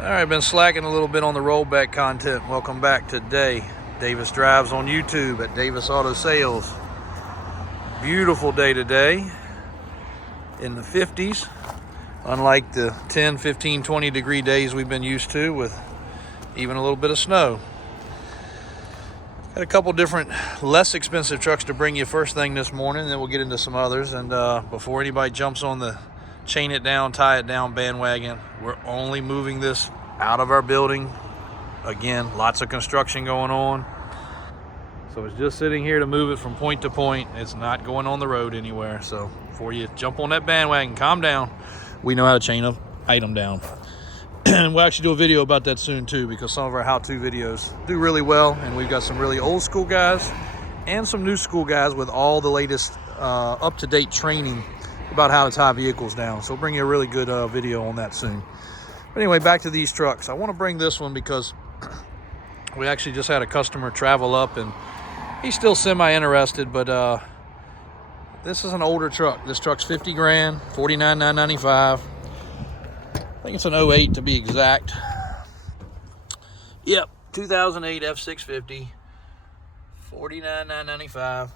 All right, been slacking a little bit on the rollback content. Welcome back today. Davis Drives on YouTube at Davis Auto Sales. Beautiful day today in the 50s, unlike the 10, 15, 20 degree days we've been used to with even a little bit of snow. Got a couple different less expensive trucks to bring you first thing this morning, then we'll get into some others. And before anybody jumps on the chain it down, tie it down bandwagon, we're only moving this out of our building. Again, lots of construction going on, so it's just sitting here to move it from point to point. It's not going on the road anywhere. So before you jump on that bandwagon, calm down. We know how to chain an item down. And we'll actually do a video about that soon too, because some of our how-to videos do really well, and we've got some really old school guys and some new school guys with all the latest up-to-date training about how to tie vehicles down. So we'll bring you a really good video on that soon. But anyway, back to these trucks. I want to bring this one because we actually just had a customer travel up, and he's still semi-interested, but this is an older truck. This truck's 50 grand, $49,995. I think it's an 08 to be exact. Yep, 2008 F650, $49,995.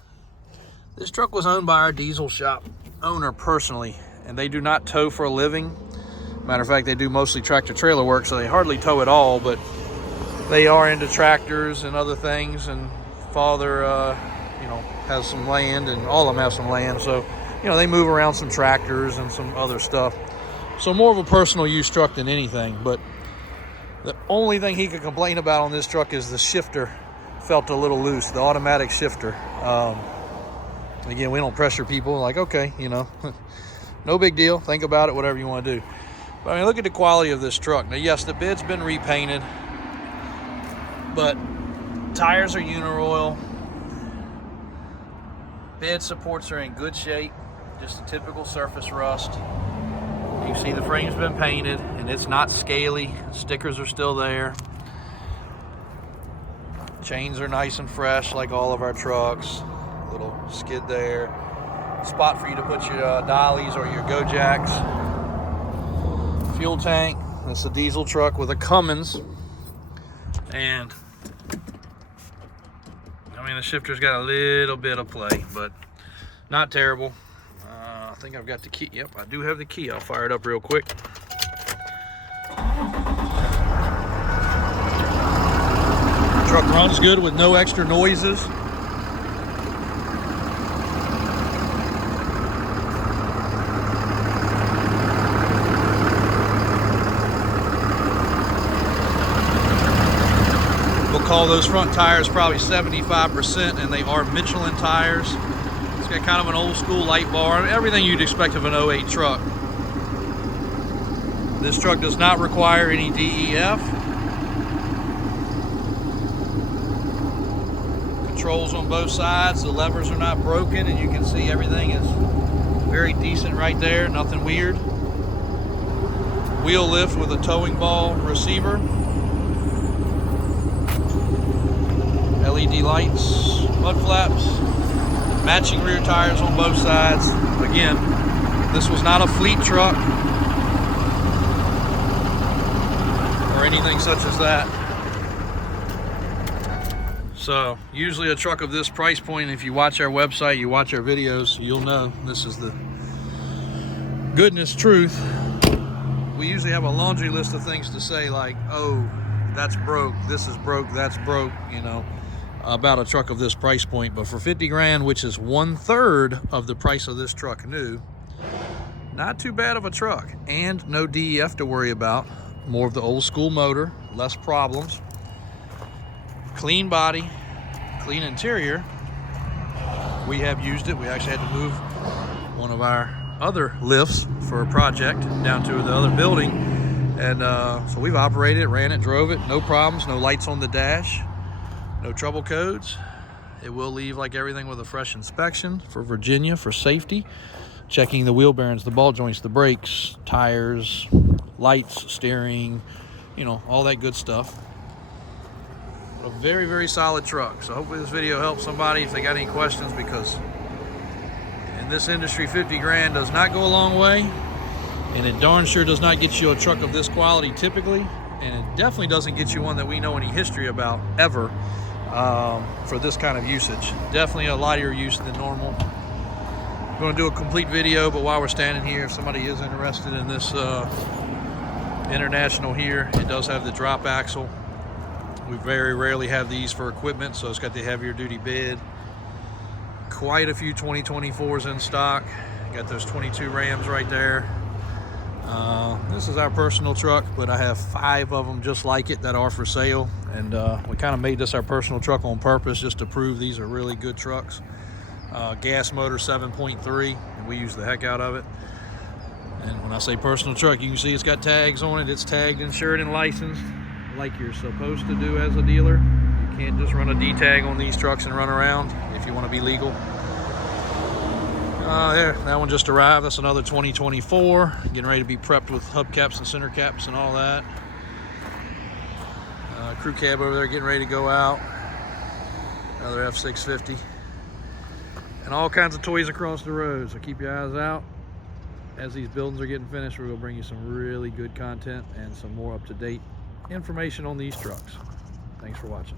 This truck was owned by our diesel shop owner personally, and they do not tow for a living. Matter of fact, they do mostly tractor trailer work, so they hardly tow at all, but they are into tractors and other things, and father has some land, and all of them have some land, so they move around some tractors and some other stuff. So more of a personal use truck than anything. But the only thing he could complain about on this truck is the shifter felt a little loose, the automatic shifter. Again, we don't pressure people, like, okay, no big deal, think about it, whatever you want to do. But I mean, look at the quality of this truck. Now, yes, the bed's been repainted, but tires are Uniroyal. Bed supports are in good shape, just a typical surface rust. You can see the frame's been painted, and it's not scaly. Stickers are still there. Chains are nice and fresh, like all of our trucks. Little skid there. Spot for you to put your dollies or your go jacks. Fuel tank. It's a diesel truck with a Cummins, and I mean, the shifter's got a little bit of play, but not terrible. I think I've got the key. Yep, I do have the key. I'll fire it up real quick. Truck runs good with no extra noises. We'll call those front tires probably 75%, and they are Michelin tires. It's got kind of an old school light bar, everything you'd expect of an 08 truck. This truck does not require any DEF. Controls on both sides, the levers are not broken, and you can see everything is very decent right there, nothing weird. Wheel lift with a towing ball receiver. LED lights, mud flaps. Matching rear tires on both sides. Again, this was not a fleet truck or anything such as that. So usually a truck of this price point, if you watch our website, you watch our videos, you'll know this is the goodness truth. We usually have a laundry list of things to say, like, oh, that's broke, this is broke, that's broke, about a truck of this price point. But for 50 grand, which is 1/3 of the price of this truck new, not too bad of a truck, and no DEF to worry about. More of the old school motor, less problems, clean body, clean interior. We have used it. We actually had to move one of our other lifts for a project down to the other building, and so we've operated it, ran it, drove it, no problems, no lights on the dash. No trouble codes. It will leave like everything with a fresh inspection for Virginia for safety. Checking the wheel bearings, the ball joints, the brakes, tires, lights, steering, all that good stuff. A very, very solid truck. So hopefully this video helps somebody if they got any questions, because in this industry, 50 grand does not go a long way, and it darn sure does not get you a truck of this quality typically. and it definitely doesn't get you one that we know any history about ever for this kind of usage. Definitely a lighter use than normal. I'm going to do a complete video, but while we're standing here, if somebody is interested in this International here, it does have the drop axle. We very rarely have these for equipment, so it's got the heavier duty bed. Quite a few 2024s in stock. Got those 22 Rams right there. This is our personal truck, but I have 5 of them just like it that are for sale, and we kind of made this our personal truck on purpose just to prove these are really good trucks. Gas motor 7.3, and we use the heck out of it. And when I say personal truck, you can see it's got tags on it. It's tagged, insured, and licensed like you're supposed to do as a dealer. You can't just run a D-tag on these trucks and run around if you want to be legal. There, that one just arrived. That's another 2024. Getting ready to be prepped with hubcaps and center caps and all that. Crew cab over there getting ready to go out. Another F650. And all kinds of toys across the road, so keep your eyes out. As these buildings are getting finished, we're going to bring you some really good content and some more up-to-date information on these trucks. Thanks for watching.